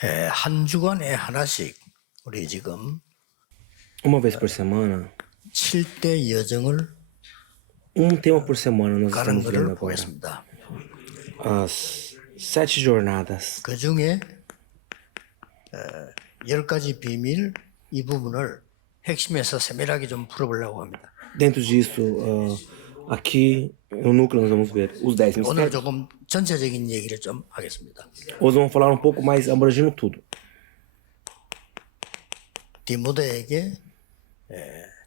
한 주간에 하나씩 우리 지금 Uma vez por semana, 7대 여정을 tema por semana nós 가는 estamos vendo 것을 agora. 보겠습니다. As 7 jornadas. 그 중에 10가지 비밀 이 부분을 핵심에서 세밀하게 좀 풀어보려고 합니다. Dentro disso, aqui no núcleo nós vamos ver os 10 오늘 mistérios. 조금 전체적인 얘기를 좀 하겠습니다. Hoje vamos falar um pouco mais abrangendo tudo. 디모데에게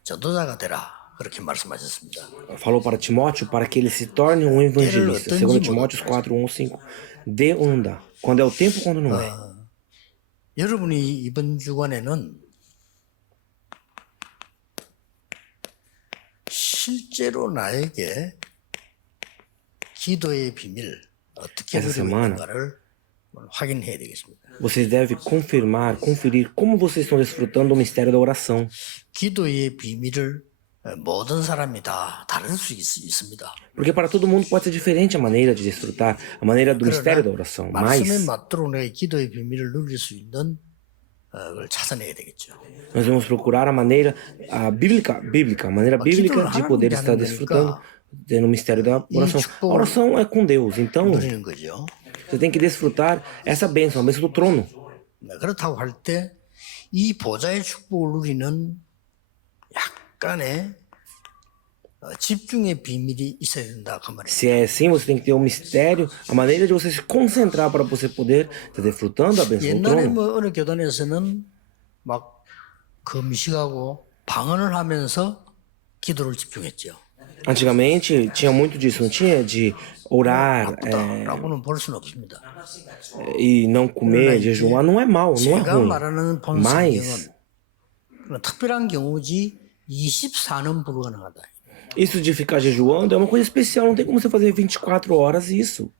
전도자가 되라 그렇게 말씀하셨습니다. Falou para Timóteo para que ele se torne um evangelista. 2 Timóteo 4, 1, 5. Dê ou não dá. Quando é o tempo, quando não é. 여러분이 이번 주간에는 실제로 나에게 기도의 비밀 어떻게 누리고 있는가를 확인해야 되겠습니다. Vocês devem conferir como vocês estão desfrutando do mistério da oração. 기도의 비밀을 모든 사람이 다 다를 수 있습니다. Porque para todo mundo pode ser diferente a maneira de desfrutar, a maneira do mistério da oração. Mas 말씀에 맞도록 내 기도의 비밀을 누릴 수 있는 걸 찾아내야 되겠죠. nós vamos procurar a maneira bíblica, a maneira bíblica de poder estar desfrutando no mistério da oração. A oração é com Deus, então 누리는 거죠. você tem que desfrutar essa bênção, a bênção do trono. 그렇다고 할 때 이 보좌의 축복을 누리는 약간의 집중의 비밀이 있어야 된다 그 말이에요. Se é assim, você tem que ter um mistério, a maneira de você se concentrar para você poder estar desfrutando a bênção do 옛날에 trono. 뭐 어느 교단에서는 막 금식하고 방언을 하면서 기도를 집중했죠. Antigamente tinha muito disso, não tinha de orar 라고는 볼 수는 없습니다. e não comer, jejuar, não é mal, não é 제가 ruim. 말하는 본 Mas 성경은 특별한 경우지 24는 불가능하다. isso de ficar jejuando é uma coisa especial, não tem como você fazer 24 horas isso.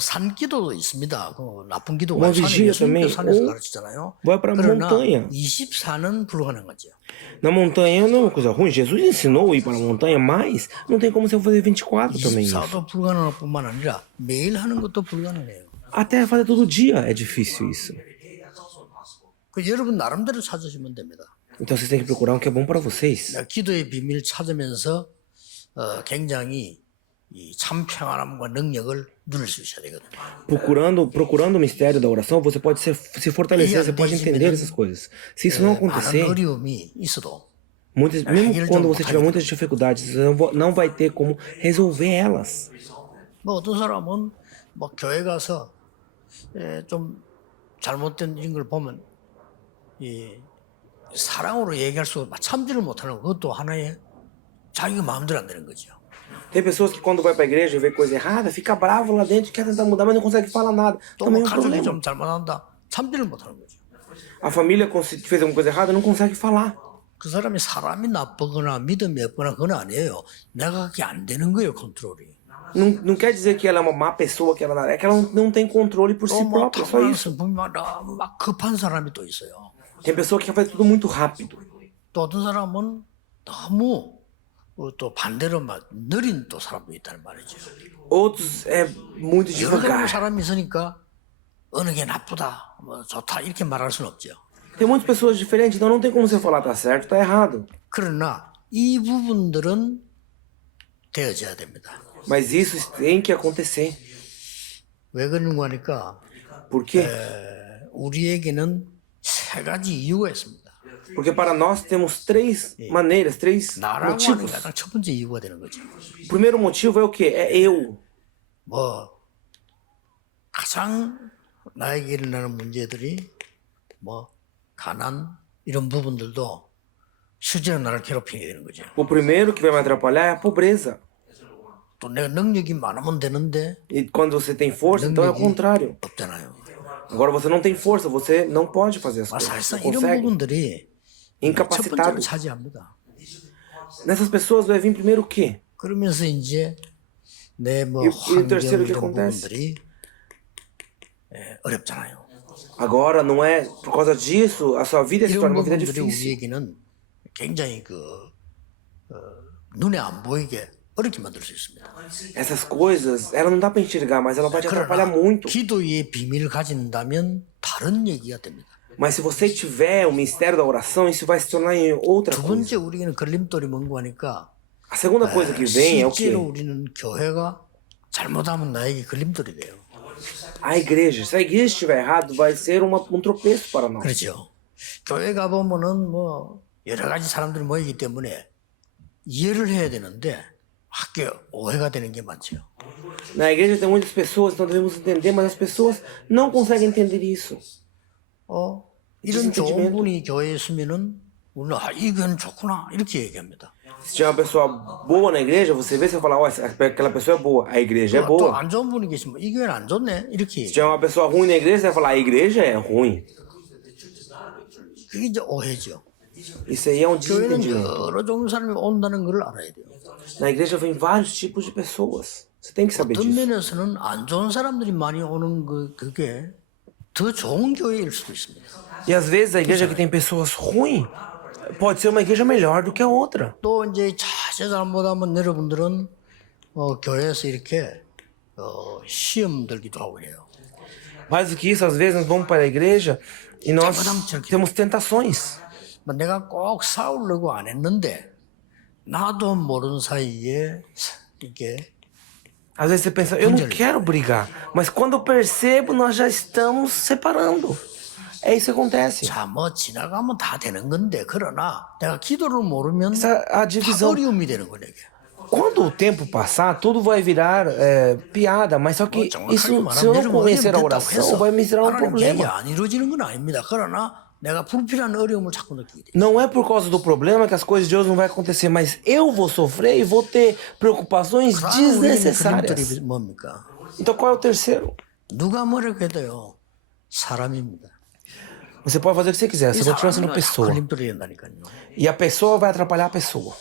산기도도 있습니다. 그 나쁜 기도가 Uma vigia também, 산에서 ou 가르치잖아요. vai para a 그러나 montanha. 24는 불가능하죠. Na montanha não é uma coisa ruim, Jesus ensinou a ir para a montanha, mas não tem como você fazer 24 também isso. 24도 불가능할 뿐만 아니라 매일 하는 것도 불가능해요. Até fazer todo dia é difícil isso. 그 여러분 나름대로 찾으시면 됩니다. Então vocês têm que procurar o que é bom para vocês. 기도의 비밀 찾으면서 굉장히 이 참 평안함과 능력을 누릴 수 있어야 되거든요. Procurando o mistério da oração, você pode se fortalecer, você pode entender essas coisas. Se isso não acontecer, 많은 어려움이 있어도 mesmo quando você tiver muitas dificuldades, você não vai ter como resolver elas. 뭐 어떤 사람은 뭐 교회 가서 좀 잘못된 이런 걸 보면 이 사랑으로 얘기할 수 참지를 못하는 그것도 하나의 자기가 마음대로 안 되는 거죠. Tem pessoas que quando vai para a igreja e vê coisa errada, fica bravo lá dentro, quer tentar mudar, mas não consegue falar nada. Também é um 가족이 problema. 좀 잘못한다 참지를 못하는 거죠. A família fez alguma coisa errada, não consegue falar. 그 사람이 사람이 나쁘거나 믿음이 없거나 그건 아니에요. 내가 그게 안 되는 거예요 컨트롤이. Não quer dizer que ela é uma má pessoa, é que ela não tem controle por si 뭐 própria, só isso. 막 급한 사람이 또 있어요. Tem pessoa que quer fazer tudo muito rápido. 또 어떤 사람은 너무 또 반대로 막 느린 또 사람도 있다는 말이죠. Outros é muito 여러 가지 devagar. 사람이 있으니까 어느 게 나쁘다, 뭐 좋다 이렇게 말할 수는 없죠. Tem muitas pessoas diferentes, então não tem como você falar tá certo, tá errado. 그러나 이 부분들은 되어져야 됩니다. Mas isso tem que acontecer. 왜 그런가 하니까 Por quê? 우리에게는 세 가지 이유가 있습니다. Porque para nós temos três maneiras, três 나라고 하는 motivos. 게 가장 첫 번째 이유가 되는 거죠. O primeiro motivo é o quê? É eu. 뭐 가장 나에게 일어나는 문제들이 뭐 가난 이런 부분들도 실제로 나를 괴롭히게 되는 거죠. O primeiro que vai me atrapalhar é a pobreza. 또 내가 능력이 많으면 되는데 E quando você tem força, então é o contrário. 없잖아요. Agora você não tem força, você não pode fazer as coisas. 사실상 Não 이런 consegue. 부분들이 첫 번째로 Incapacitado. 차지합니다. Nessas pessoas vai vir primeiro o quê? 그러면서 이제 내 뭐 E o 환경 terceiro que 이런 acontece? 부분들이 어렵잖아요. Agora não é por causa disso, a sua vida se 이런 torna uma vida 부분들이 difícil. 우리에게는 굉장히 눈에 안 보이게 어렵게 만들 수 있습니다. Essas coisas, ela não dá para enxergar, mas ela vai te atrapalhar 그러나 muito. 기도의 비밀을 가진다면 다 다른 얘기가 됩니다. Mas se você tiver o ministério da oração, isso vai se tornar em outra 두 coisa. 번째 우리는 걸림돌이 뭔고 하니까 A segunda coisa que vem é o quê? 실제로 우리는 교회가 잘못하면 나에게 걸림돌이 돼요. A igreja. Se a igreja estiver errado, vai ser um tropeço para nós. 그렇죠. 교회 가보면은 뭐 여러 가지 사람들이 모이기 때문에 이해를 해야 되는데 학교 오해가 되는 게 많죠. Na igreja tem muitas pessoas, então devemos entender, mas as pessoas não conseguem entender isso. 이런 좋은 분이 교회에 있으면은 우리는 이 교회는 좋구나 이렇게 얘기합니다. Se tiver uma pessoa boa na igreja, você vê, você fala, olha, aquela pessoa é boa, a igreja é 또 boa. 안 좋은 분이 계시면 이 교회는 안 좋네 이렇게 Se tiver uma pessoa ruim na igreja, você vai falar, a igreja é ruim. 그게 이제 오해죠. Isso aí é um 교회는 desentendimento. 여러 종류 사람이 온다는 걸 알아야 돼요. Na igreja vem vários tipos de pessoas. Você tem que saber 어떤 disso. 면에서는 안 좋은 사람들이 많이 오는 그게 더 좋은 교회일 수도 있습니다. E às vezes a igreja que tem pessoas ruins pode ser uma igreja melhor do que a outra. 또 이제 자세 잘못하면 여러분들은 교회에서 이렇게 시험 들기도 하고 해요. Mais do que isso, às vezes nós vamos para a igreja e nós temos tentações. 내가 꼭 싸우려고 안 했는데 나도 모르는 사이에 이게 Às vezes você pensa, eu não quero brigar, mas quando eu percebo, nós já estamos separando. É isso que acontece. 자, 뭐 지나가면 다 되는 건데 그러나 내가 기도를 모르면 Essa a 다 divisão. 어려움이 되는 거네. Quando o tempo passar, tudo vai virar piada, mas só que isso, se eu não conhecer a oração, vai me gerar um 하나님 계획이 problema. 안 이루어지는 건 아닙니다. 그러나 내가 불필요한 어려움을 자꾸 느끼게 돼. Não é por causa do problema que as coisas de Deus não vão acontecer, mas eu vou sofrer e vou ter preocupações desnecessárias. 그림들이 뭡니까? Então qual é o terceiro? 누가 뭐라고 해도요. 사람입니다. Você pode fazer o que você quiser, você continua sendo pessoa. 걸림돌이 된다니까요. E a pessoa vai atrapalhar a pessoa.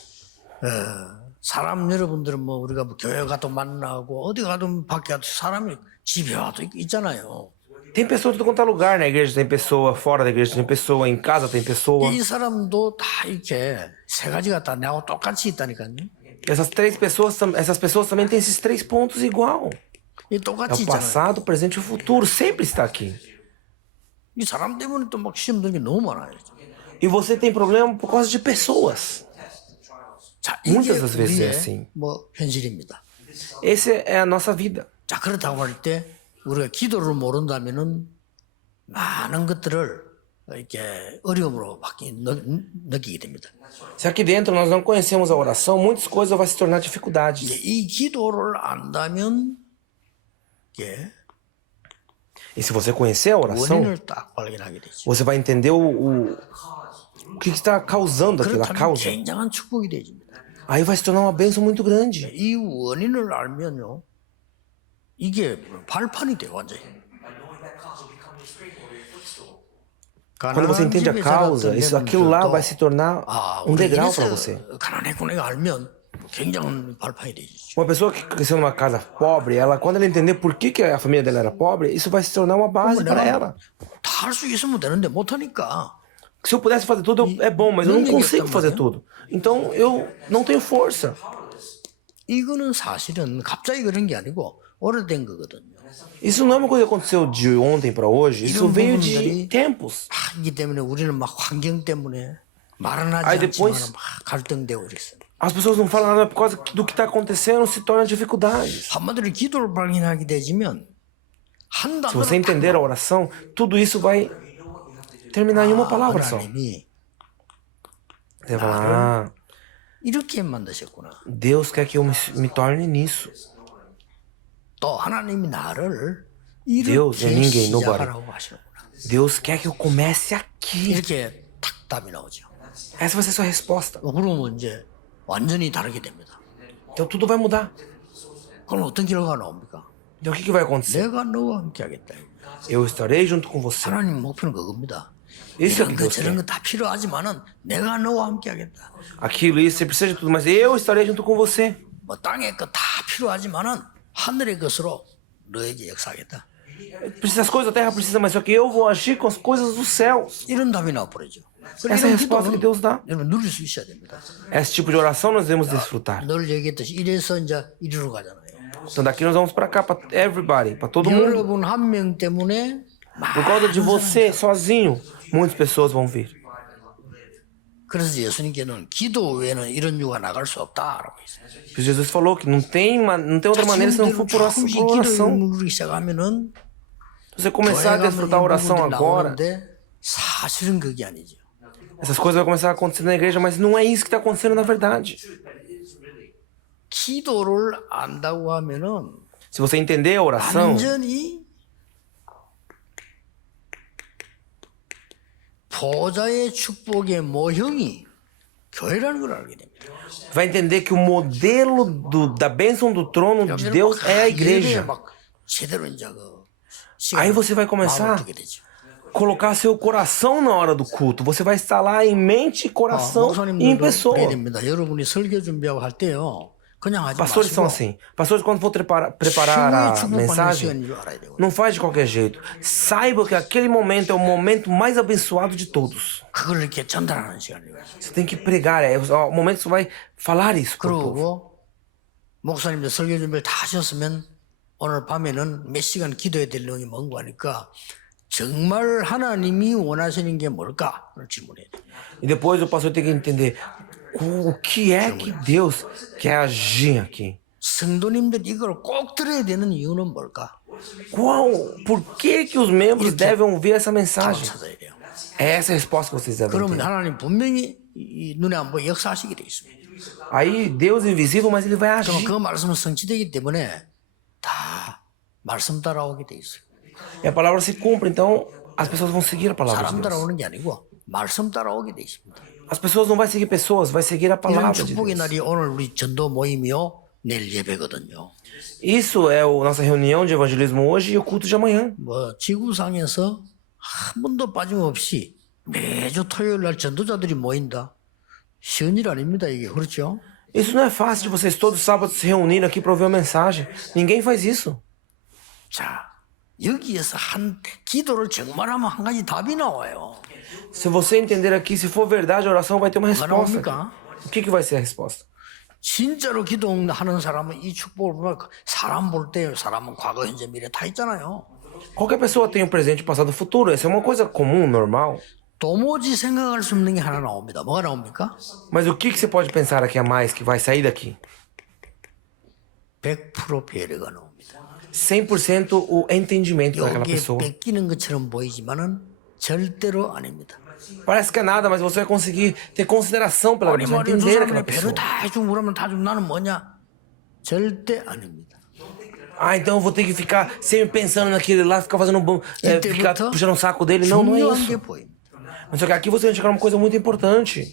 사람 여러분들은 뭐 우리가 뭐 교회 가도 만나고 어디 가든 밖에 가도 사람이 집에 와도 있잖아요. Tem pessoa em todo quanto é lugar, na igreja tem pessoa, fora da igreja tem pessoa, em casa tem pessoa. 이 사람도 다 이렇게 세 가지가 다 나하고 똑같이 있다니까요. Essas pessoas também têm esses 3 pontos igual. 이 É 똑같이 o 있잖아요. passado, o presente e o futuro, sempre está aqui. 이 사람 때문에 또 막 시험 드는 게 너무 많아요. E você tem problema por causa de pessoas. 자, 이게 Muitas das vezes é 우리의 assim. 뭐 현실입니다. Essa é a nossa vida. 자, 그렇다고 할 때 우리가 기도를 모른다면은 많은 것들을 이렇게 어려움으로 느끼게 됩니다. Se aqui dentro nós não conhecemos a oração, muitas coisas vão se tornar dificuldades. 이 기도를 안다면 이게 E se você conhecer a oração, 원인을 딱 발견하게 되죠. você vai entender o que está causando aquela 그렇다면 causa. 굉장한 축복이 되집니다. Aí vai se tornar uma bênção muito grande. 이 원인을 알면요, 이게 발판이 돼요, 완전히. Quando você entende a causa, aquilo lá vai se tornar degrau para você. 가난했구나 이거 알면 굉장한 발판이 되죠. Uma pessoa que cresceu numa casa pobre, quando ela entender por que a família dela era pobre, isso vai se tornar uma base para ela. 다 할 수 있으면 되는데 못하니까. Se eu pudesse fazer tudo, é bom, mas eu não consigo fazer tudo. Então eu não tenho força. 이거는 사실은 갑자기 그런 게 아니고 오래된 거거든요. Isso não é uma coisa que aconteceu de ontem para hoje, isso veio de tempos. 이기 때문에 우리는 막 환경 때문에 말은 하지 Aí 않지만 depois- 막 갈등되고 그랬어요. As pessoas não falam nada por causa do que está acontecendo, se torna dificuldades. 한마디로 기도를 발견하게 되지면 한 Se você 단어로 entender a oração, tudo isso vai terminar em uma palavra só. 하나님이 Você vai falar, 이렇게 만드셨구나. Deus quer que eu me torne nisso. 또 하나님이 나를 Deus é 이렇게 ninguém, nobody. 시작하라고 하시는구나. Deus quer que eu comece aqui. 이렇게 딱 답이 나오죠. Essa vai ser sua resposta. 그러면 이제 완전히 다르게 됩니다. Então tudo vai mudar. 그럼 어떤 결과가 나옵니까? Então o que vai acontecer? 내가 너와 함께 하겠다. Eu estarei junto com você. 하나님 목표는 그겁니다. Isso é o 이런 que 거 Deus 저런 quer. 거 다 필요하지만은 내가 너와 함께 하겠다. Aquilo, isso, você precisa de tudo, mas eu estarei junto com você. 뭐 땅의 거 다 필요하지만은 하늘의 것으로 너에게 역사하겠다. As coisas da terra precisam, mas só que eu vou agir com as coisas dos céus. 이런 답이 나와버리죠. Essa é a resposta que Deus dá. 여러분 누릴 수 있어야 됩니다. Esse tipo de oração nós devemos desfrutar. 늘 얘기했듯이 이래서 이제 이리로 가잖아요. Então daqui nós vamos para cá, para everybody, para todo mundo. 여러분 한 명 때문에 Por causa de você sozinho, muitas pessoas vão vir. 그래서 예수님께는 기도 외에는 이런 유가 나갈 수 없다라고 했어요. Porque Jesus falou que não tem outra maneira se não for por 조금씩 기도 oração. 누르기 시작하면은 Se você começar a desfrutar a oração agora, 나오는데 사실은 그게 아니죠. essas coisas vão começar a acontecer na igreja, mas não é isso que está acontecendo na verdade. 기도를 안다고 하면은 Se você entender a oração, 완전히 보좌의 축복의 모형이 교회라는 걸 알게 됩니다. vai entender que o modelo da bênção do trono de Deus é a igreja. 막 제대로 이제 Aí você vai começar 마음을 두게 되죠. colocar seu coração na hora do culto. Você vai estar lá em mente, coração e em 목사님들도 pessoa. 그래야 됩니다. 여러분이 설교 준비하고 할 때요. 그냥 하지 Pastores são 마시고 assim. Pastores, quando for preparar a mensagem, 시간인 줄 알아야 되고 não faz de qualquer jeito. Saiba que aquele momento é o momento mais abençoado de todos. 그걸 이렇게 전달하는 시간이에요. Você tem que pregar, é o momento que você vai falar isso pro povo. 그리고 목사님들 설교 준비를 다 하셨으면 오늘 밤에는 몇 시간 기도해야 될 내용이 뭔가 하니까 정말 하나님이 원하시는 게 뭘까를 질문해야 돼요. E depois o pastor tem que entender o que é que Deus quer agir aqui. 성도님들 이걸 꼭 들어야 되는 이유는 뭘까? Por que os membros devem ouvir essa mensagem? 찾아야 돼요. É essa a resposta que vocês devem 그러면 ter. 하나님 분명히 이 눈에 안 보여 역사하시게 돼 있습니다. Aí Deus é invisível, mas ele vai 그럼 agir. 그 말씀은 성취되기 때문에 다 말씀 따라오게 돼 있어요. E a palavra se cumpre, então as pessoas vão seguir a palavra de 사람 Deus. 따라오는 게 아니고 말씀 따라오게 돼 있습니다. As pessoas não vão seguir pessoas, vai seguir a 이런 palavra de 축복의 Deus. 날이 오늘 우리 전도 모임이요 내일 예배거든요. Isso é a nossa reunião de evangelismo hoje e o culto de amanhã. 뭐 지구상에서 한 번도 빠짐없이 매주 토요일 날 전도자들이 모인다. 쉬운 일 아닙니다 이게 그렇죠? Isso não é fácil de vocês todos os sábados se reunirem aqui para ouvir a mensagem. Ninguém faz isso. 자 여기에서 한 기도를 정말하면 한 가지 답이 나와요. Se você entender aqui, se for verdade a oração, vai ter uma resposta. 나옵니까? O que vai ser a resposta? 진짜로 기도하는 사람은 이 축복을 보면 사람 볼 때 사람은 과거, 현재, 미래 다 있잖아요. Qualquer pessoa tem um presente, passado e futuro. Essa é uma coisa comum, normal. 도무지 생각할 수 없는 게 하나 나옵니다. 뭐가 나옵니까? Mas o que você pode pensar aqui a mais que vai sair daqui? 100% 배려가 나옵니다. 100% o entendimento daquela 여기에 pessoa. 뺏기는 것처럼 보이지만은 절대로 아닙니다. Parece que é nada, mas você vai conseguir ter consideração pela 아니 pessoa, 말이야 저 entender aquela 사람이 배를 pessoa. 다 해주고 그러면 다 좀 나는 뭐냐? 절대 아닙니다. Ah, então eu vou ter que ficar sempre pensando naquele lá, ficar fazendo ficar 이때부터 puxando o saco dele. Não, não é 중요한 게 isso. 보입니다. Mas só que aqui você vai chegar uma coisa muito importante.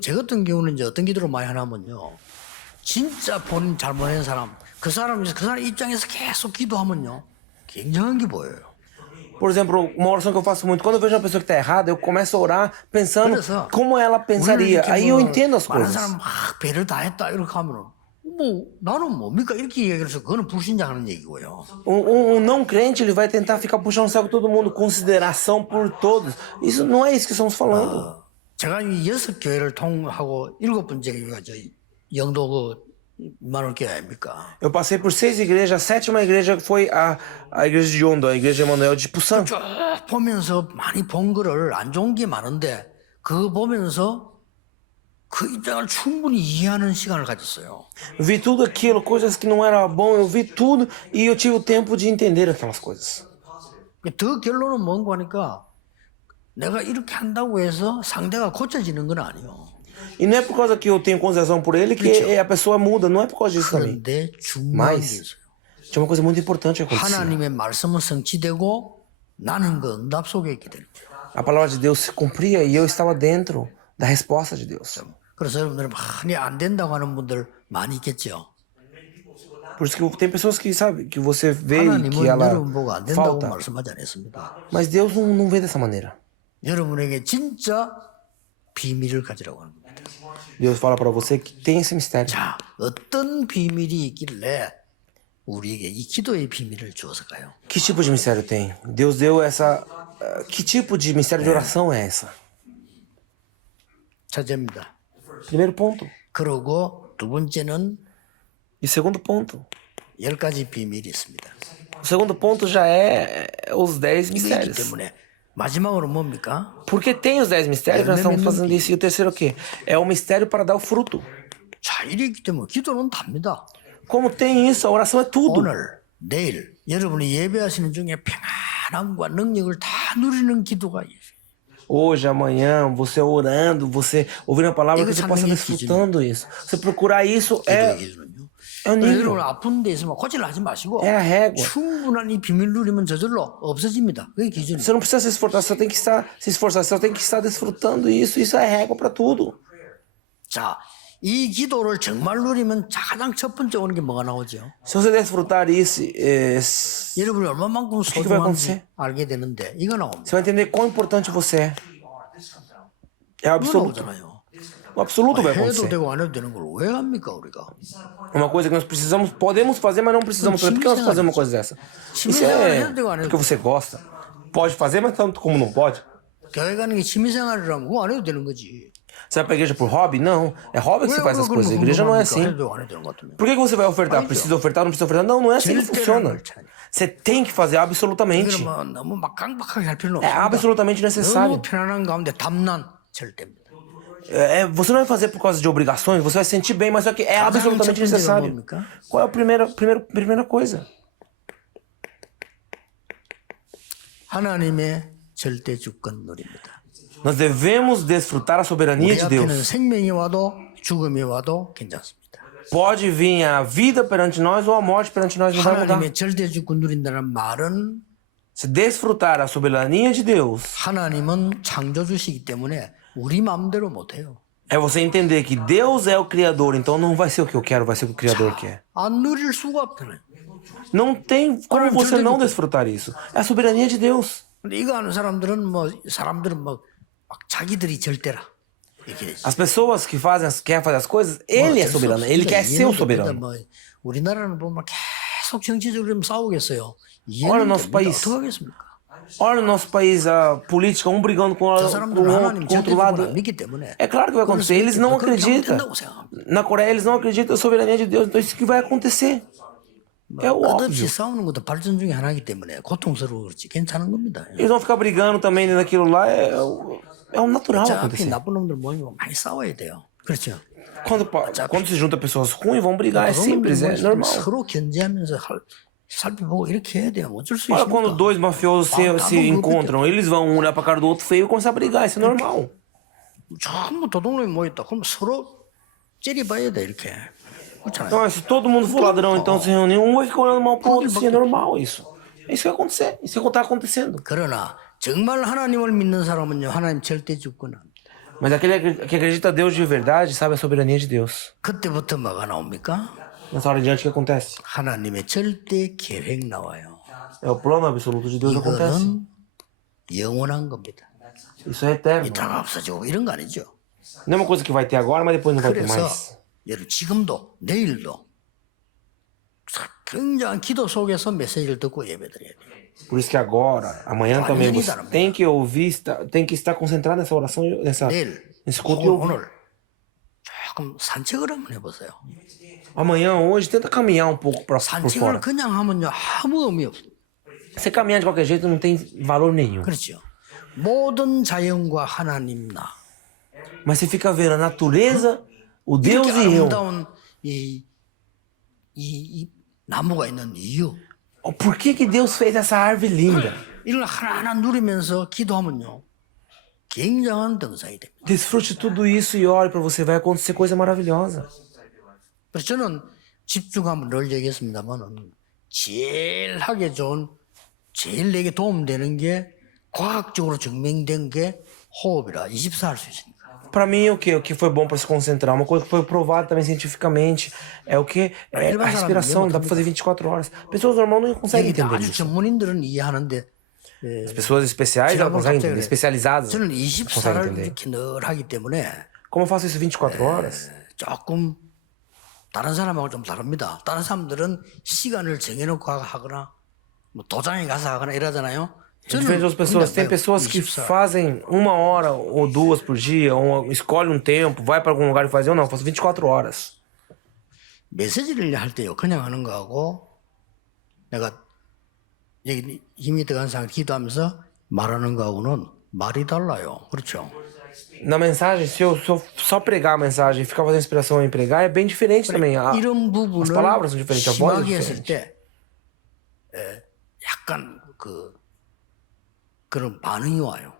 제 같은 경우는 이제 어떤 기도를 많이 하냐면요. 진짜 본인 잘못한 사람, 그 사람 입장에서 계속 기도하면요. 굉장한 게 보여요. Por exemplo, uma oração que eu faço muito, quando eu vejo uma pessoa que está errada, eu começo a orar pensando 그래서 como ela 우리는 pensaria. 이렇게 Aí eu 뭐 entendo as 많은 coisas. 사람 막 배를 다 했다 이렇게 하면은 뭐 나는 뭡니까 이렇게 얘기해서 그거는 불신자하는 얘기고요. Um não crente, ele vai tentar ficar puxando o saco de todo mundo, consideração por todos. Isso não é isso que estamos falando. 제가 이 6교회를 통하고 7번째 교회가 저 영도 그 만원 교회 아닙니까? Eu passei por 6 igrejas, a 7ª igreja foi a igreja de Yondo, a igreja de Emanuel de Pusan. 쭉 보면서 많이 본 거를 안 좋은 게 많은데 그거 보면서 그 입장을 충분히 이해하는 시간을 가졌어요. Vi tudo aquilo, coisas que não era bom, eu vi tudo e eu tive o tempo de entender aquelas coisas. 더 결론은 뭔가 하니까 내가 이렇게 한다고 해서 상대가 고쳐지는 건 아니에요. E não é por causa que eu tenho consideração por ele que a pessoa muda, não é por causa disso também. 그런데 중요한 게 Mas 있어요. tinha uma coisa muito importante que acontecia. 하나님의 말씀은 성취되고 나는 그 응답 속에 있게 되는 거예요. A palavra de Deus se cumpria e eu estava dentro da resposta de Deus. 그래서 여러분들은 많이 안 된다고 하는 분들 많이 있겠죠. Por isso que tem pessoas que sabe que você vê 하나님은 que ela 여러분 보고 안 된다고 falta, 말씀하지 않았습니다. mas Deus não vê dessa maneira. 여러분에게 진짜 비밀을 가지라고 하는 겁니다. Deus fala para você que tem esse mistério. 자, 어떤 비밀이 있길래 우리에게 이 기도의 비밀을 주어서 가요? Que tipo de mistério tem? Deus deu essa. Que tipo de mistério de oração é essa? 첫째입니다. Primeiro ponto. 그리고 두 번째는 E segundo ponto. 10가지 비밀이 있습니다. O segundo ponto já é os 10 이거이기 mistérios. 때문에 마지막으로 뭡니까? Porque tem os 10 mistérios, nós estamos fazendo isso. E o terceiro o quê? É o mistério para dar o fruto. 자, 이렇기 때문에 기도는 답니다. Como tem isso, a oração é tudo. 오늘, 내일 여러분이 예배하시는 중에 평안함과 능력을 다 누리는 기도가 Hoje, amanhã, você orando, você ouvindo a palavra, que você possa desfrutando isso. Você procurar isso 기도의 기준은요. é o nível, 여러분 아픈 데 있으면 고치려 하지 마시고 é a régua. 충분한 이 비밀 누리면 저절로 없어집니다. 그게 기준이에요. Você não precisa se esforçar, você só tem que estar se esforçar, você só tem que estar desfrutando isso. Isso é régua para tudo. 자, 이 기도를 정말 누리면 가장 첫 번째 오는 게 뭐가 나오죠? Se você desfrutar isso, 여러분이 얼마만큼 que vai 소중한지 acontecer? 알게 되는데 이거 나옵니다. você vai entender quão importante você é. É o 이거 absoluto. 나오잖아요. O absoluto vai 해도 acontecer. 되고 안 해도 되는 걸 왜 합니까 우리가? Uma coisa que nós precisamos, podemos fazer, mas não precisamos fazer. Por que nós fazemos uma coisa dessa? Isso é porque você gosta. Pode fazer, mas tanto como não pode. 교회 가는 게 취미생활이라면 그거 안 해도 되는 거지. Você vai pra igreja por hobby? Não. É hobby que 왜 você faz essas 그걸 coisas. A igreja não é assim. 해도 되고 안 해도 되는 것 같으면. Por que você vai ofertar? Precisa ofertar, não precisa ofertar? Não, não é assim que funciona. 절대로 Você tem que fazer absolutamente. 이거는 뭐 너무 막 강박하게 할 필요는 É 없습니다. absolutamente necessário. 너무 편안한 가운데 담난 절대입니다. Você não vai fazer por causa de obrigações, você vai se sentir bem, mas só que é 가장 absolutamente 첫 번째가 necessário. 뭡니까? Qual é a primeira coisa? 하나님의 절대 주권 누립니다. Nós devemos desfrutar a soberania 우리 de 앞에는 Deus. 생명이 와도 죽음이 와도 괜찮습니다. Pode vir a vida perante nós ou a morte perante nós, não vai mudar. 하나님의 절대 주권 누린다는 말은 Se desfrutar a soberania de Deus 하나님은 창조주시기 때문에 우리 마음대로 못해요. é você entender que Deus é o Criador, então não vai ser o que eu quero, vai ser o que o Criador quer. 안 누릴 수가 없잖아요. Não tem como você não desfrutar isso. É a soberania de Deus. 근데 이거 하는 사람들은 막 자기들이 절대라 이렇게 되지. As pessoas que querem fazer as coisas, ele é soberano, ele quer ser o soberano. 뭐 우리나라는 보면 계속 정치적으로 싸우겠어요. Olha o 이해는 nosso 됩니다. país. 어떻게 하겠습니까? Olha o nosso país, a política, um brigando com 저 o 사람들은 하나님 outro 절대 lado. 주권 안 믿기 때문에 É claro que vai acontecer. Eles não acreditam. 된다고 생각합니다. Na Coreia, eles não acreditam na soberania de Deus. Então, isso que vai acontecer. É o 끝없이 óbvio. 싸우는 것도 발전 중에 하나이기 때문에 고통스러워 그렇지 괜찮은 겁니다. Eles vão ficar brigando também naquilo lá. É o natural 어차피 acontecer. 나쁜 놈들 모이면 많이 싸워야 돼요. 그렇죠? Quando se junta pessoas ruins, vão brigar. É simples, é normal. 서로 견제하면서 살펴보고 이렇게 해야 돼요. 어쩔 수 Olha, quando 있습니까? dois mafiosos se encontram, eles vão olhar pra cara do outro feio e começar a brigar. Isso é normal. 전부 도둑놈이 모였다. 그럼 서로 째려봐야 돼 이렇게. 그렇잖아요. Então, se todo mundo for ladrão, então se reunir, um vai ficar olhando mal pro outro. Isso é normal, isso. É isso que vai acontecer. Isso que tá acontecendo. 그러나 정말 하나님을 믿는 사람은요, 하나님 절대 주권 합니다. Mas aquele que acredita a Deus de verdade sabe a soberania de Deus. 그때부터 뭐가 나옵니까? Nessa hora em diante, o que acontece? 하나님의 절대 계획 나와요. É o plano absoluto de Deus acontece. 이거는 영원한 겁니다. Isso é eterno. 이따가 없어지고 이런 거 아니죠. Não é uma coisa que vai ter agora, mas depois não vai ter 그래서 mais. 여러분 지금도 내일도 굉장한 기도 속에서 메시지를 듣고 예배드려야 돼요. Por isso que agora, amanhã também você tem que ouvir, tem que estar concentrado nessa oração, nesse culto e ouvir. 오늘 조금 산책을 한번 해보세요. Amanhã, hoje, tenta caminhar um pouco por 산책을 fora. 그냥 하면요 아무 의미 없어요. Você caminhar de qualquer jeito não tem valor nenhum. 그렇죠. 모든 자연과 하나님 나 Mas você fica vendo a natureza, o Deus 이렇게 e eu. 아름다운 이 나무가 있는 이유 Por que Deus fez essa árvore linda? 이걸 하나하나 누리면서 기도하면요 굉장한 등산이 됩니다. Desfrute tudo isso e olhe para você, vai acontecer coisa maravilhosa. 그래서 저는 집중하면 늘 얘기했습니다만은 제일 하기 좋은 제일 내게 도움되는 게 과학적으로 증명된 게 호흡이라 24 할 수 있으니까. Para mim, o que foi bom para se concentrar, uma coisa que foi provada também cientificamente, é o que? É a respiração, dá para fazer 24 horas. Pessoas normais não conseguem 이게 entender 아주 isso. 전문인들은 이해하는데 As pessoas especiais elas conseguem entender, especializadas 저는 conseguem 24를 entender. 이렇게 늘 하기 때문에 Como eu faço isso 24 horas? 조금 다른 사람하고 좀 다릅니다. 다른 사람들은 시간을 정해놓고 하거나 뭐 도장에 가서 하거나 이러잖아요. Diferente das pessoas, tem pessoas que fazem 1 hora ou 2 por dia, ou escolhe um tempo, vai para algum lugar e faz. Eu não, eu faço 24 horas. 메시지를 할 때요. 그냥 하는 거하고 내가 여기 힘이 들어간 상태 기도하면서 말하는 거하고는 말이 달라요. 그렇죠? Na mensagem, se eu só pregar a mensagem e ficar fazendo inspiração em pregar, é bem diferente também. 이런 As 부분을 palavras são diferentes, a voz é 심하게 했을 diferente. 때 약간 그런 반응이 와요.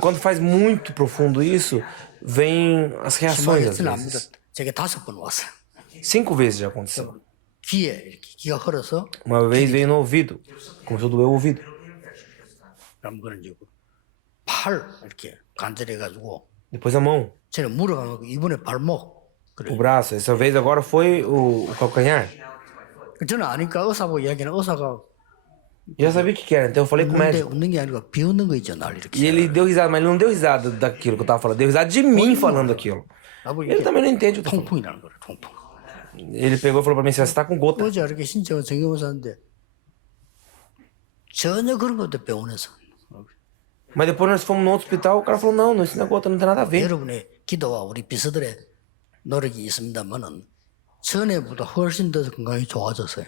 Quando faz muito profundo isso, vem as reações 심하게 às 했으면 안 vezes. 믿었다. 제게 5번 왔어요. 5 vezes já aconteceu. 귀에 이렇게 귀가 흘러서 Uma vez veio no ouvido, começou a doer o ouvido. 그럼 그런 이제 팔 이렇게 간절해가지고 Depois a mão, 저는 물어가고 이번에 발목 o 그래. braço. Essa vez agora foi o calcanhar. 저는 아니까 의사하고 이야기는 의사가 Já sabia o que era, então eu falei com o 웃는데 médico. 웃는 게 아니고 비웃는 거 있죠, 날 E 이렇게. ele deu risada, mas ele não deu risada daquilo que eu tava falando, deu risada de mim falando aquilo. 나보고 Ele 이게 também não entende o que eu tô falando. 통풍이라는 거예요, 통풍. Ele pegou e falou pra mim: você tá com gota. 어제 이렇게 신청을 정경을 샀는데 전혀 그런 것도 병원에서 Mas depois nós fomos no outro hospital, o cara falou: não, isso não é gota, não tem nada a ver. 여러분의 기도와 우리 비서들의 노력이 있습니다만은 전에보다 훨씬 더 건강이 좋아졌어요.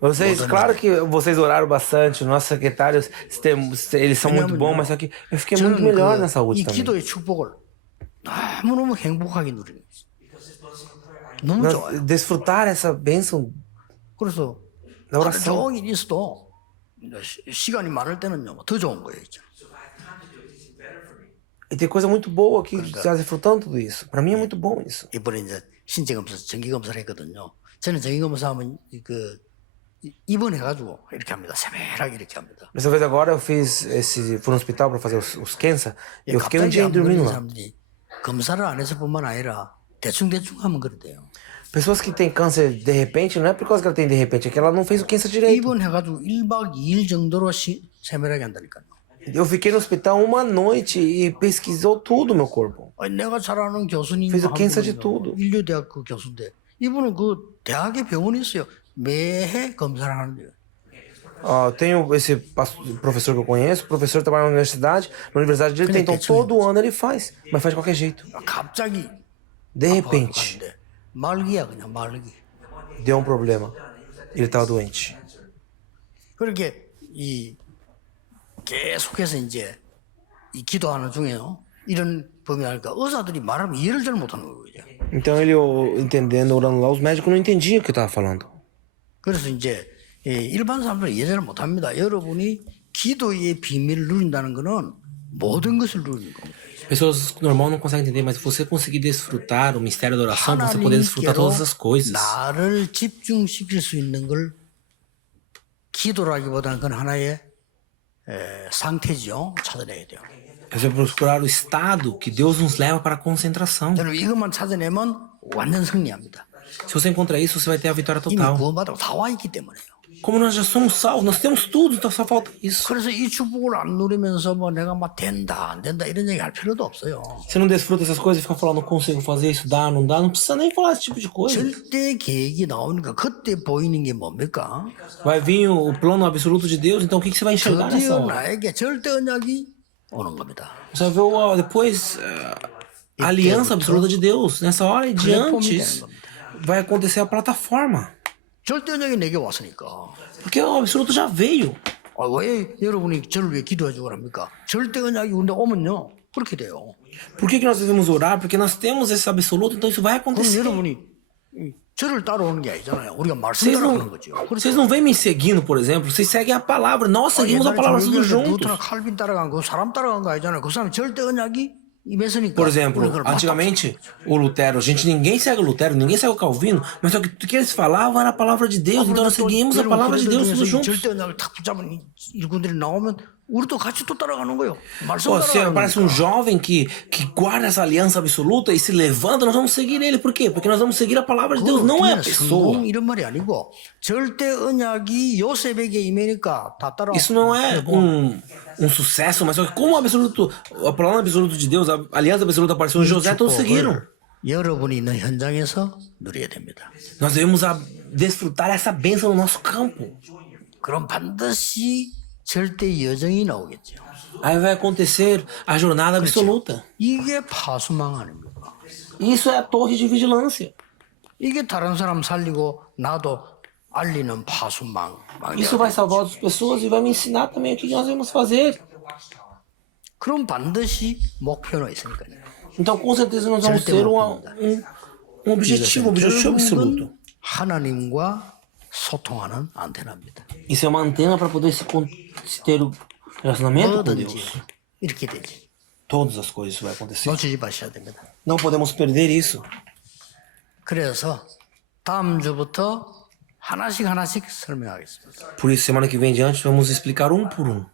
Vocês, claro que vocês oraram bastante, nossos secretários, eles são muito bons, mas só que eu fiquei muito melhor na saúde 이 também. 기도의 축복을 너무너무 행복하게 누리는 거죠. 너무 좋아요. Nós desfrutar essa bênção 그래서 da 하루 oração. 종일 있어도 시간이 많을 때는요 더 좋은 거예요. 이제. E tem coisa muito boa aqui, já desfrutando tudo isso. Pra mim é muito bom isso. 이번에 이제 신체검사, 정기검사를 했거든요. 저는 정기검사하면 입원해가지고 이렇게 합니다. 세밀하게 이렇게 합니다. Dessa vez agora eu fui no hospital pra fazer os Kensa, e eu fiquei um dia 갑자기 안 dormindo 걸린 lá. 사람들이 검사를 안 해서뿐만 아니라 대충대충 하면 그래요. Pessoas que têm câncer de repente, não é por causa que ela tem de repente, é que ela não fez o Kensa direito. 입원해가지고 1박 2일 정도로 세밀하게 한다니까요. Eu fiquei no hospital uma noite e pesquisou tudo meu corpo. 아니, 내가 잘 아는 교수님 Fez o 한 Kensa de 분은요, tudo. 인류대학 그 교수인데 이분은 그 대학에 병원이 있어요. 매해 검사를 하는데요. Tenho esse professor que eu conheço, o professor trabalha na universidade dele tem, então todo ano ele faz, mas faz de qualquer jeito. 갑자기 De repente, 아파가는데 말기야 그냥 말기. deu um problema. Ele estava doente. 그렇게 계속해서 이제 이 기도하는 중에요. 이런 범위 하니까 의사들이 말하면 이해를 잘 못하는 거예요. Então ele entendendo, orando lá, os médicos não entendiam o que eu estava falando. 그래서 이제 일반 사람들은 이해 잘 못합니다. 여러분이 기도의 비밀을 누린다는 것은 모든 것을 누리는 겁니다. Pessoas normal não conseguem entender, mas você conseguir desfrutar o mistério da oração, você poder desfrutar todas as coisas. 나를 집중시킬 수 있는 걸 기도라기보다는 그건 하나의 상태죠. 찾아내야 돼요. É você procurar o estado que Deus nos leva para a concentração. 여러분 이것만 찾아내면 완전 승리합니다. Se você encontrar isso, você vai ter a vitória 이미 total. 구원받고 다 와 있기 때문에요. Como nós já somos salvos, nós temos tudo, então só falta isso. 그래서 이 축복을 안 누리면서 뭐 내가 막 된다 안 된다 이런 얘기 할 필요도 없어요. Você não desfruta essas coisas e fica falando, não consigo fazer isso, dá, não dá. Não precisa nem falar esse tipo de coisa. 절대 계획이 나오니까 그때 보이는 게 뭡니까? Vai vir o plano absoluto de Deus, então o que você vai enxergar nessa 드디어 hora? 나에게 절대 언약이 오는 겁니다. Você vai ver depois a aliança absoluta de Deus. Nessa hora e diante vai acontecer a plataforma. 절대 언약이 내게 왔으니까. Porque o absoluto já veio. 왜 여러분이 저를 위해 기도해 주고 합니까? 절대 언약이 근데 오면요 그렇게 돼요. Por que nós devemos orar? Porque nós temos esse absoluto, então isso vai 그럼 acontecer. 여러분이 저를 따라오는 게 아니잖아요. 우리가 말씀 따라가는 거죠. Vocês não vêm me seguindo, por exemplo. Vocês seguem a palavra. Nós seguimos a palavra todos juntos. 루터나 칼빈 따라간 거 사람 따라간 거 아니잖아요. 그 사람 절대 언약이 임했으니까. Por exemplo, antigamente, o Lutero, ninguém segue o Lutero, ninguém segue o Calvino, mas só que o que eles falavam era a palavra de Deus, então nós seguimos a palavra de Deus todos juntos. 절대 언약을 탁 붙잡은 일꾼들이 나오면 우리도 같이 또 따라가는 거예요. 말씀 Se 따라가는 aparece um jovem que guarda essa aliança absoluta e se levanta, nós vamos seguir ele. Por quê? Porque nós vamos seguir a palavra de Deus, não é a pessoa. 성공 이런 말이 아니고 절대 언약이 요셉에게 임하니까 다 따라. Isso não é um sucesso, mas só que como a palavra absoluta de Deus, a aliança absoluta apareceu em José, todos seguiram. 여러분이 있는 현장에서 누려야 됩니다. Nós devemos desfrutar essa bênção no nosso campo. 그럼 반드시 절대 여정이 나오겠죠. Aí vai acontecer a jornada absoluta. 이게 파수망 아닙니까? Isso é a torre de vigilância. 이게 다른 사람 살리고 나도 알리는 파수망 Isso vai salvar outras pessoas e vai me ensinar também o que nós vamos fazer. 그럼 반드시 목표는 있으니까요. Então, com certeza, nós vamos ter um objetivo absoluto. 결국은 하나님과 소통하는 안테나입니다. Isso é uma antena para poder se ter o relacionamento com 뭐든지 Deus. 이렇게 되지. Todas as coisas isso vai acontecer. 놓치지 마셔야 됩니다. Não podemos perder isso. 그래서 다음 주부터 하나씩 설명하겠습니다. Por isso, semana que vem em diante, vamos explicar um por um.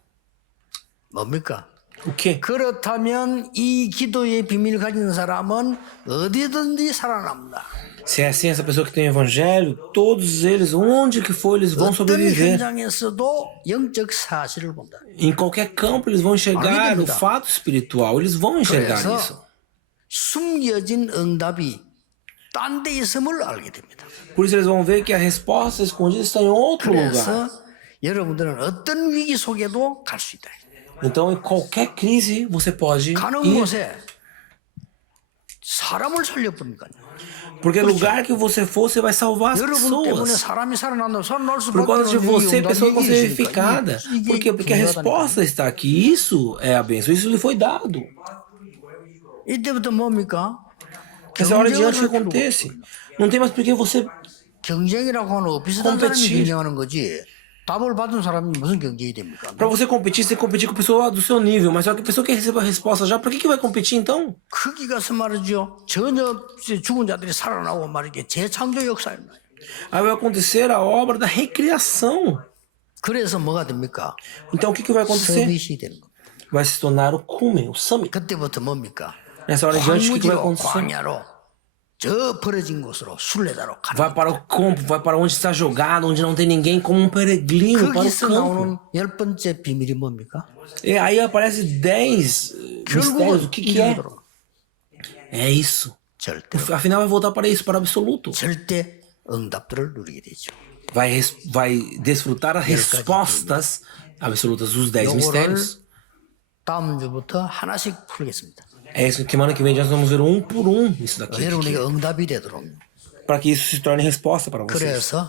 뭡니까? O quê? 그렇다면 이 기도의 비밀을 가진 사람은 어디든지 살아납니다. Se é assim, essa pessoa que tem o evangelho, todos eles, onde que for, eles vão 어떤 sobreviver. 현장에서도 영적 사실을 본다. Em qualquer campo, eles vão enxergar o fato espiritual. Eles vão enxergar 그래서 isso. 숨겨진 응답이 딴 데 있음을 알게 됩니다. Por isso, eles vão ver que a resposta escondida está em outro lugar. 그래서 여러분들은 어떤 위기 속에도 갈 수 있다. Então, em qualquer crise, você pode 가는 ir. 곳에 사람을 살려버리니까요. Porque lugar que você for, você vai salvar as 여러분 때문에 pessoas. 사람이 살아난다면 살아날 Por 수밖에 causa de 없는 você, 위기, pessoa vai 응답이 ser 있으니까. edificada. Por quê? Porque a 중요하다니까요. resposta está aqui. Isso é a bênção. Isso lhe foi dado. 이때부터 뭡니까? Essa hora diante que 경쟁을 하는 acontece. Não tem mais por que você 경쟁이라고 하는 비슷한 사람이 competir. 경쟁하는 거지. 답을 받은 사람이 무슨 경쟁이 됩니까? Pra você competir, você tem que competir com a pessoa do seu nível. Mas só que a pessoa que recebeu a resposta já, pra que vai competir então? 거기 가서 말이죠. 전혀 죽은 자들이 살아나고 말이게 재창조 역사입니다. Aí vai acontecer a obra da recriação. 그래서 뭐가 됩니까? Então o que vai acontecer? 서밋이 되는 겁니다. Vai se tornar o cume, o summit. 그때부터 뭡니까? Nessa hora diante, o que vai 황무지로 acontecer? 광야로 저 버려진 곳으로 순례자로 가는 Vai para o campo, vai para onde está jogado, onde não tem ninguém, como um peregrino para o 거기서 campo. 나오는 열 번째 비밀이 뭡니까? E aí aparece 10 mistérios. O que é? 이름으로 É isso. 절대 Afinal, vai voltar para isso, para o absoluto. 절대 응답들을 누리게 되죠. Vai desfrutar as respostas absolutas dos 10 mistérios. 다음 주부터 하나씩 풀겠습니다. É isso que semana que vem nós vamos ver um por um isso daqui. 여러분에게 응답이 되도록. Para que isso se torne resposta para vocês. 그래서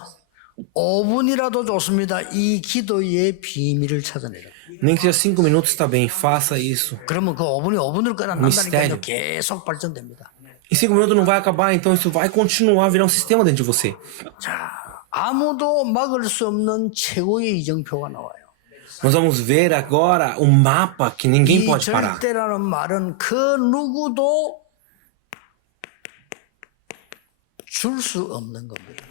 5분이라도 좋습니다. 이 기도의 비밀을 찾아내라. Nem que seja 5 minutos está bem, faça isso. 그러면 그 5분을 끝난다니까요. mistério. 계속 발전됩니다. Em 5 minutos não vai acabar, então isso vai continuar a virar um sistema dentro de você. 자, 아무도 막을 수 없는 최고의 이정표가 나와요. Nós vamos ver agora o mapa que ninguém 이 pode parar. 절대라는 말은 그 누구도 줄 수 없는 겁니다.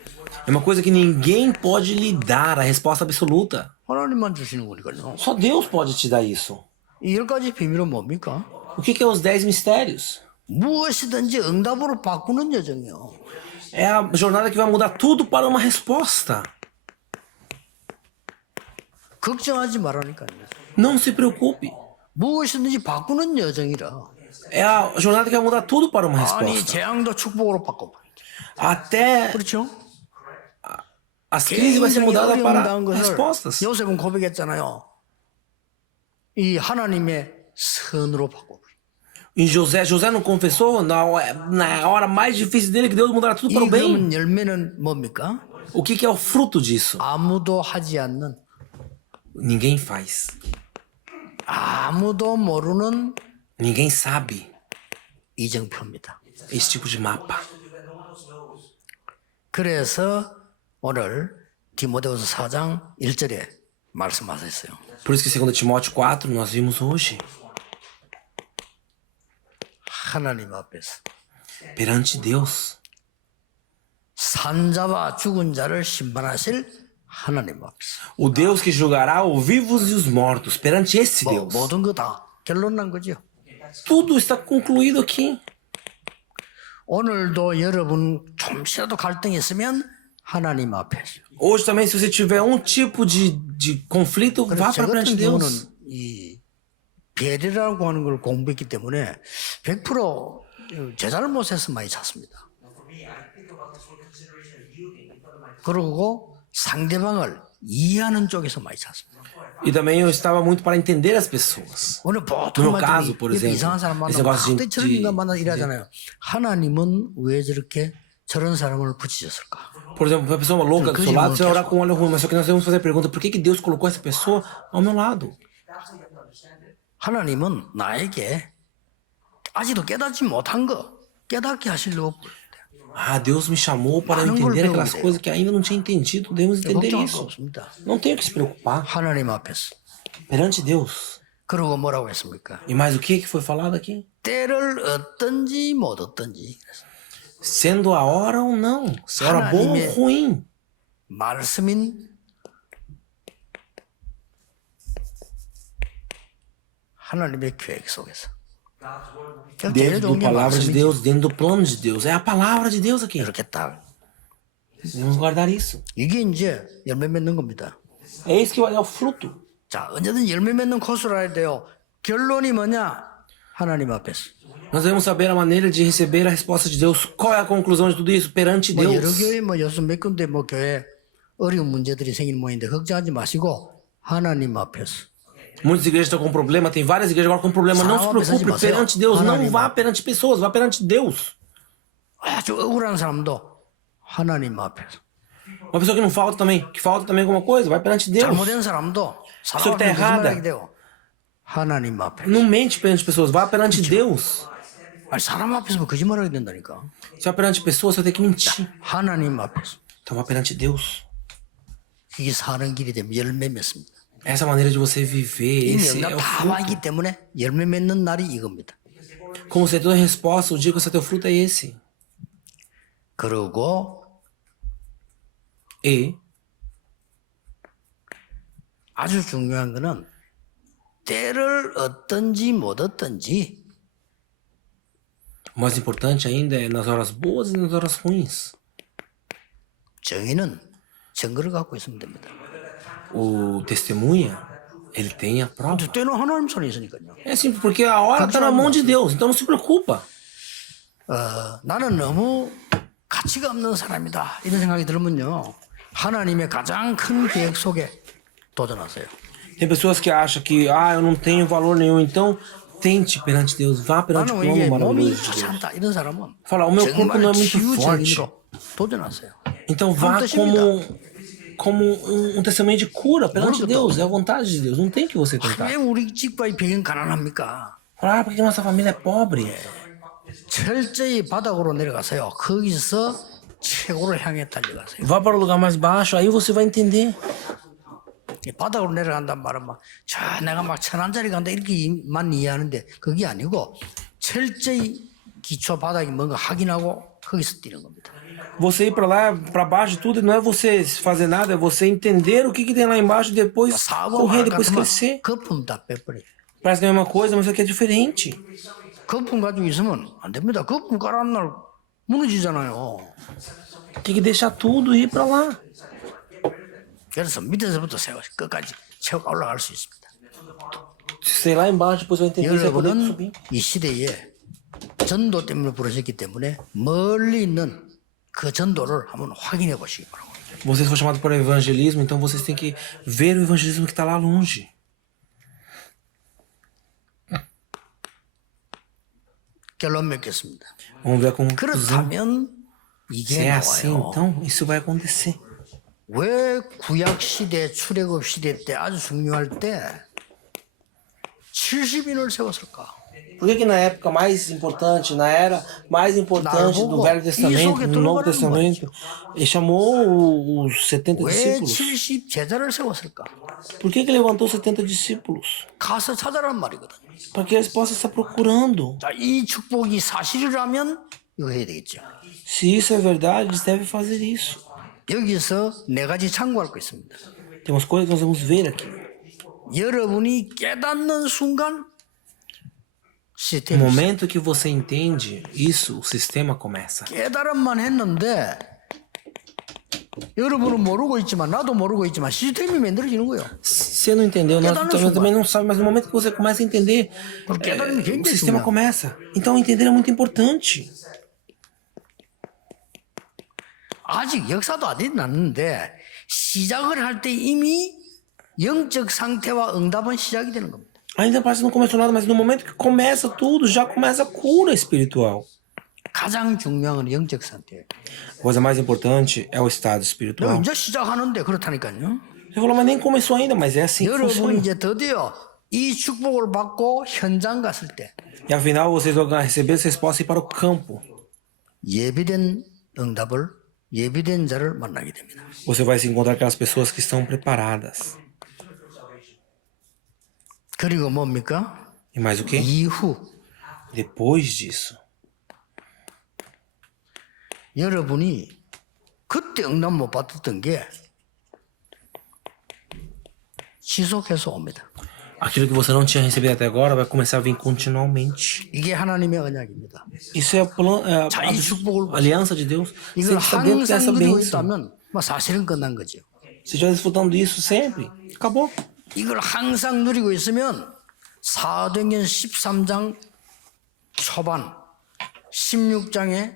É uma coisa que ninguém pode lhe dar, a resposta absoluta. 하나님만 주시는 거니까요. Só Deus pode te dar isso. 이 10가지 비밀은 뭡니까? O que é os 10 mistérios? 무엇이든지 응답으로 바꾸는 여정이요. É a jornada que vai mudar tudo para uma resposta. 걱정하지 말라니까요. Não se preocupe. 무엇이든지 바꾸는 여정이라. É a jornada que vai mudar tudo para uma 아니 resposta. 재앙도 축복으로 바꿔버려. Até 그렇죠? as crises vai ser 굉장히 mudada para 어려운 것을 respostas. 요셉은 고백했잖아요. 이 하나님의 선으로 바꿔버려. E José não confessou na hora mais difícil dele que Deus mudará tudo para 이 o bem. 그러면 열매는 뭡니까? O que é o fruto disso? 아무도 하지 않는, Ninguém faz. 아무도 모르는 Ninguém sabe 이정표입니다. esse tipo de mapa. 그래서 오늘 디모데후서 4장 1절에 말씀하셨어요. Por isso que 2 Timóteo 4 nós vimos hoje. 하나님 앞에서 Perante Deus. 산자와 죽은 자를 심판하실 하나님 앞에서. O Deus que julgará os vivos e os mortos. Perante esse Deus. 모든 거 다 결론 난 거죠. Tudo está concluído aqui. 오늘도 여러분 좀이라도 갈등이 있으면 하나님 앞에서. Hoje também, se você tiver um tipo de conflito, vá 저 para perante 같은 경우는 Deus. 이 배려라고 하는 걸 공부했기 때문에 100% 제 잘못에서 많이 잤습니다. 그리고 상대방을 이해하는 쪽에서 많이 잤습니다. E também eu estava muito para entender as pessoas. 오늘 No 보통 meu caso, por exemplo, 이상한 사람 esse 만나면 negócio 저런 인간 만나 이러잖아요. 하나님은 왜 저렇게 저런 사람을 붙이셨을까? Por exemplo, uma pessoa louca do seu lado, você vai orar com um olho ruim, mas só que nós devemos fazer a pergunta: por que que Deus colocou essa pessoa ao meu lado? 하나님은 나에게 아직도 깨닫지 못한 거 깨닫게 하시려고 Ah, Deus me chamou para eu entender aquelas coisas que ainda não tinha entendido. Devemos entender 걱정할 거 isso. 없습니다. Não tenho que se preocupar 하나님 앞에서. perante Deus. 그러고 뭐라고 했습니까? E mais o que foi falado aqui? 때를 얻든지 못 얻든지 Sendo a hora ou não, se a hora boa ou ruim. 말씀인 하나님의 계획 속에서 Dentro da palavra de Deus, dentro do plano de Deus. É a palavra de Deus aqui. 이렇게 딱 Devemos guardar isso. 이게 이제 열매 맺는 겁니다. É isso que vai dar o fruto. 자, 언제든 열매 맺는 코스로 해야 돼요. 결론이 뭐냐? 하나님 앞에서. Nós devemos saber a maneira de receber a resposta de Deus. Qual é a conclusão de tudo isso? Perante 뭐 여러 Deus. 교회 뭐 여섯 몇 군데 뭐 교회 어려운 문제들이 생기는 모양인데 걱정하지 마시고 하나님 앞에서. Muitas igrejas estão com problema, tem várias igrejas agora com problema. Não se preocupe perante Deus, não vá perante pessoas, vá perante Deus. 아주 억울한 사람도 하나님 앞에서. Uma pessoa que falta também alguma coisa, vai perante Deus. 잘못된 사람도 pessoa que tá 사람 앞에 errada. 거짓말하게 되고 하나님 앞에. Não mente perante pessoas, vá perante Deus. 아니 사람 앞에서 거짓말하게 된다니까. Se vai perante pessoas, você vai ter que mentir. 하나님 앞에서. Então vá perante Deus. 이게 사는 길이 되면 열매 맺습니다. Essa maneira de você viver, 이미 esse é 응답 o 다 fruto. 와있기 때문에 열매 맺는 날이 이겁니다. Como você tem toda a resposta, o dia que você tem o fruto é esse. 그리고 E 아주 중요한 거는 때를 얻든지 못 얻든지 o mais importante ainda é nas horas boas e nas horas ruins. 정의는 증거를 갖고 있으면 됩니다. O testemunha, ele tem a prova. 근데 때는 하나님 손에 있으니까요. É simples, porque a hora está na mão de Deus, então não se preocupa. 나는 너무 가치가 없는 사람이다 이런 생각이 들면요. 하나님의 가장 큰 계획 속에 도전하세요. Tem pessoas que acham que eu não tenho valor nenhum, então tente perante Deus, vá perante o 나는 plano 이게 몸이 maravilhoso de 좋지 Deus. 않다 이런 사람은 Fala, o meu corpo não é 정말 muito forte. 치유적으로 도전하세요. Então vá como um testemunho de cura perante Deus, é a vontade de Deus, não tem que você tentar. 왜 우리 집과의 배경 가난합니까? Fala, porque nossa família é pobre. 철저히 바닥으로 내려가세요. 거기서 최고를 향해 달려가세요. Vá para o lugar mais baixo, aí você vai entender. 바닥으로 내려간단 말은 내가 막 1,000원짜리 간다 이렇게만 이해하는데 그게 아니고 철저히 기초 바닥이 뭔가 확인하고 거기서 뛰는 겁니다. Você ir para lá, para baixo de tudo, não é você fazer nada, é você entender o que tem lá embaixo e depois correr, depois crescer. 거품 다 빼버려. Parece que é a mesma coisa, mas aqui é diferente. 거품 가지고 있으면 안 됩니다. 거품 깔아놓은 날 무너지잖아요. Tem que deixar tudo e ir para lá. 그래서 밑에서부터 끝까지 채우고 올라갈 수 있습니다. Sei lá embaixo, depois vai entender, você vai poder 여러분은 subir. 이 시대에 전도 때문에 부르셨기 때문에 멀리 있는 그 전도를 한번 확인해 보시기 바랍니다. Vocês foram chamados para o evangelismo, então vocês têm que ver o evangelismo que está lá longe. 결론 맺겠습니다. Vamos ver a conclusão. 그렇다면 Se 이게 é assim, 나와요. então isso vai acontecer. 왜 구약 시대, 출애굽 시대 때 아주 중요할 때 70인을 세웠을까? Por que na época mais importante, na era mais importante do Velho Testamento, do Novo Testamento, ele chamou os 70 왜 discípulos? 70 제자를 세웠을까? Por que levantou 70 discípulos? 가서 찾아란 말이거든. Para que eles possam estar procurando. 자, 이 축복이 사실이라면 이거 해야 되겠죠. Se isso é verdade, eles devem fazer isso. 여기서 네 가지 참고할 거 있습니다. Tem umas coisas que nós vamos ver aqui. 여러분이 깨닫는 순간 No 시스템이 momento que você entende isso, o sistema começa. 깨달음만 했는데 여러분은 모르고 있지만 나도 모르고 있지만 시스템이 만들어지는 거예요. Você não entendeu, nós também não sabe, mas no momento que você começa a entender, o sistema começa. Então entender é muito importante. 아직 역사도 안 났는데 시작을 할 때 이미 영적 상태와 응답은 시작이 되는 겁니다. Ainda parece que não começou nada, mas no momento que começa tudo, já começa a cura espiritual. 가장 중요한 건 영적 상태예요. A coisa mais importante é o estado espiritual. 이제 시작하는데 그렇다니까요. Você falou, mas nem começou ainda, mas é assim que 여러분이 funciona. 이제 드디어 이 축복을 받고 현장 갔을 때 E afinal, vocês vão receber essa resposta e ir para o campo. 예비된 응답을 예비된 자를 만나게 됩니다. Você vai se encontrar com aquelas pessoas que estão preparadas. 그리고 뭡니까? E mais o quê? 이후 Depois disso, 여러분이 그때 응답 못 받았던 게 지속해서 옵니다. aquilo que você não tinha recebido até agora vai começar a vir continuamente. 이게 하나님의 언약입니다. Isso é 자, 이 축복을 a aliança de Deus. Você 이걸 está dentro dessa 항상 누리고 bênção. 있다면 뭐 사실은 끝난 거죠. Você já desfrutando disso sempre. Acabou. 이걸 항상 누리고 있으면 사도행전 13장 초반 16장에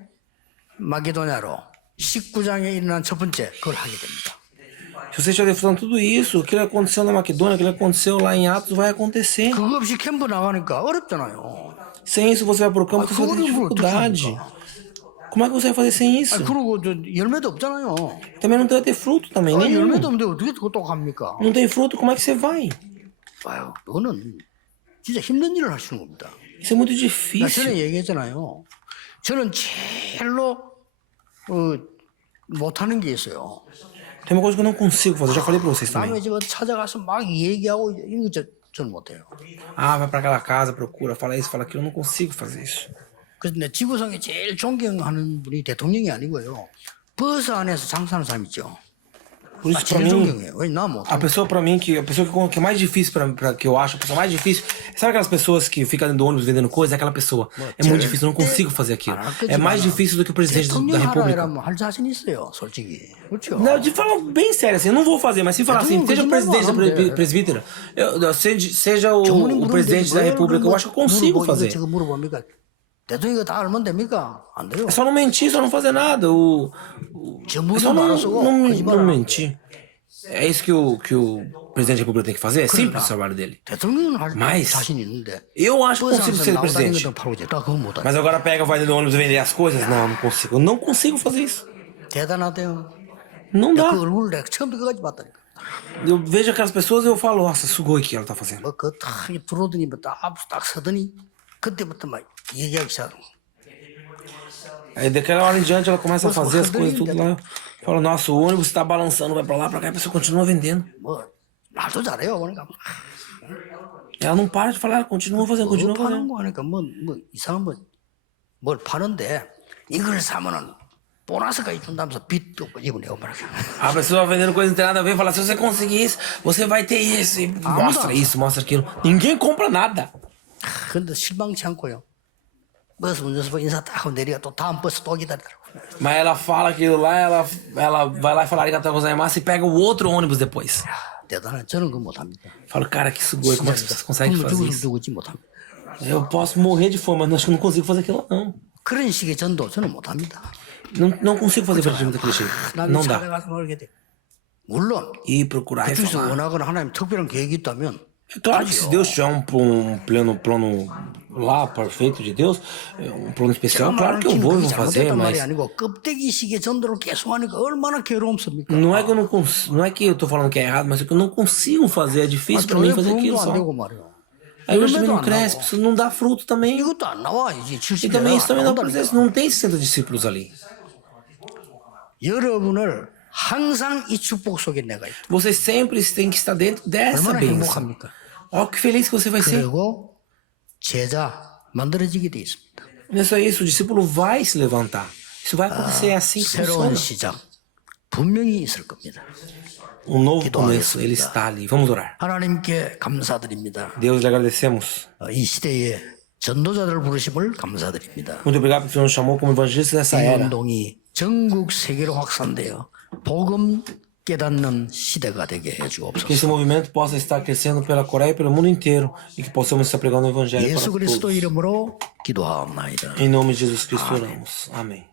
마게도냐로 19장에 일어난 첫 번째 그걸 하게 됩니다. Se você está desfrutando tudo isso, o que aconteceu na Macedônia, o que aconteceu lá em Atos, vai acontecer. 그거 없이 캠프 나가니까 어렵잖아요. Sem isso, você vai para o campo, Ah, você vai ter 그거를 dificuldade. Como é que você vai fazer sem isso? 그리고 저 열매도 없잖아요. Também não vai ter fruto também, nenhum. 열매도 없는데 어떻게 그것도 갑니까? Não tem fruto, como é que você vai? 아유, 너는 진짜 힘든 일을 하시는 겁니다. Isso é muito 나 전에 difícil. 얘기했잖아요. 저는 제일로 못하는 게 있어요. Tem uma coisa que eu não consigo fazer, eu já falei pra vocês também. 남의 집에 찾아가서 막 얘기하고 이런 거 저는 못해요. Ah, vai pra aquela casa, procura, fala isso, fala aquilo, eu não consigo fazer isso. 그래서 내 지구상에 제일 존경하는 분이 대통령이 아니고요. 버스 안에서 장사하는 사람 있죠. Por isso, pra 제일 mim, 존경해요. 왜 나 못해? a pessoa pra mim, a pessoa que é mais difícil pra que eu acho, a pessoa mais difícil, sabe aquelas pessoas que ficam dentro do ônibus vendendo coisa? Aquela pessoa. É muito difícil, eu não consigo fazer aquilo. É mais difícil do que o presidente da 대통령 república. 하라면 할 자신 있어요, 솔직히. 그렇죠? Não, de forma bem séria, assim, eu não vou fazer, mas se falar assim, seja o presidente da presbítera, seja o presidente da república, eu acho que eu consigo fazer. 지금 물어봅니까? 대통령이 다 알면 됩니까? 안 돼요. É só não mentir, só não fazer nada. É 전부 só 다 말하고 não mentir. É isso que o presidente da república tem que fazer? É simples o trabalho dele. 대통령은 할 Mas 자신 있는데. eu acho que consigo ser presidente. 팔고 있다. 그건 못하죠. Mas agora pega, vai dentro do ônibus vender as coisas? Não, não consigo. Eu não consigo fazer isso. 대단하대요. Não dá. 그 얼굴 내가 처음부터 끝까지 봤다니까. Eu vejo aquelas pessoas e eu falo, nossa, sugoi o que ela tá fazendo. 뭐그딱 들어오더니 딱 서더니 그때부터 막 얘기하기 시작하고. Aí daquela hora em diante ela começa a fazer as coisas tudo lá. Fala, nossa, o ônibus tá balançando, vai pra lá, pra cá, e a pessoa continua vendendo. 뭐 말도 잘해요. 그러니까 Ela não para de falar, ela continua fazendo, continua 파는 fazendo. 거 하니까 뭐 이상한 뭘 파는데 이걸 사면은 보너스까지 준다면서 빚도 입을 내고 말이야. A pessoa vendendo coisa que não tem nada a ver, fala, se você conseguir isso, você vai ter isso. E mostra isso, mostra aquilo. Ninguém compra nada. 근데 실망치 않고요. 버스 운전수 인사 딱 하고 내리가 또 다음 버스 또 기다리더라고. Mas ela fala aquilo lá, ela vai lá e fala arigatou gozaimasu e pega o outro ônibus depois. 대단해. 저는 그거 못합니다. Falo, cara, que sugoi, como é que você consegue fazer isso? 죽을지 못합니다. Eu posso morrer de fome, mas acho que eu não consigo fazer aquilo, não. 그런 식의 전도 저는 못합니다. Não consigo fazer evangelismo daquele jeito. 남이 Não dá. 찾아가서 모르게 돼. 물론 E procurar e 그중에서 falar. 원하거나 하나님 특별한 계획이 있다면 É claro que se Deus tiver um plano lá perfeito de Deus, um plano especial, claro que eu vou fazer, 잘못됐단 말이 mas 아니고 껍데기식의 전도를 계속 하니까 얼마나 괴로움습니까? não é que eu não consigo, não é que eu tô falando que é errado, mas é que eu não consigo fazer, é difícil pra mim fazer aquilo 안 só. 되고 말이야. Aí hoje também 열매도 não 안 cresce, 나고. precisa não dá fruto também. 이것도 안 나와 이제 E 70년 também isso também não 나온다니까. acontece, não tem 60 discípulos ali. 여러분을 항상 이 축복 속에 내가 있다. Vocês sempre têm que estar dentro dessa 얼마나 bênção. 행복합니까? Olha que feliz que você vai ser. 그리고 제자 만들어지게 돼 있습니다. Não é só isso, o discípulo vai se levantar. Isso vai acontecer, é assim que 새로운 funciona. 시작 분명히 있을 겁니다. Um novo começo, ele está ali. Vamos orar. 하나님께 감사드립니다. Deus, lhe agradecemos. 이 시대에 전도자들 부르심을 감사드립니다. Muito obrigado porque o Senhor nos chamou como evangelistas dessa 이 era. 운동이 전국 세계로 확산되어 복음 깨닫는 시대가 되게 Que esse 해주옵소서. movimento possa estar crescendo pela Coreia e pelo mundo inteiro e que possamos estar pregando o evangelho 예수 para 그리스도 todos. 이름으로 기도하옵나이다. Em nome de Jesus Cristo oramos. Amém.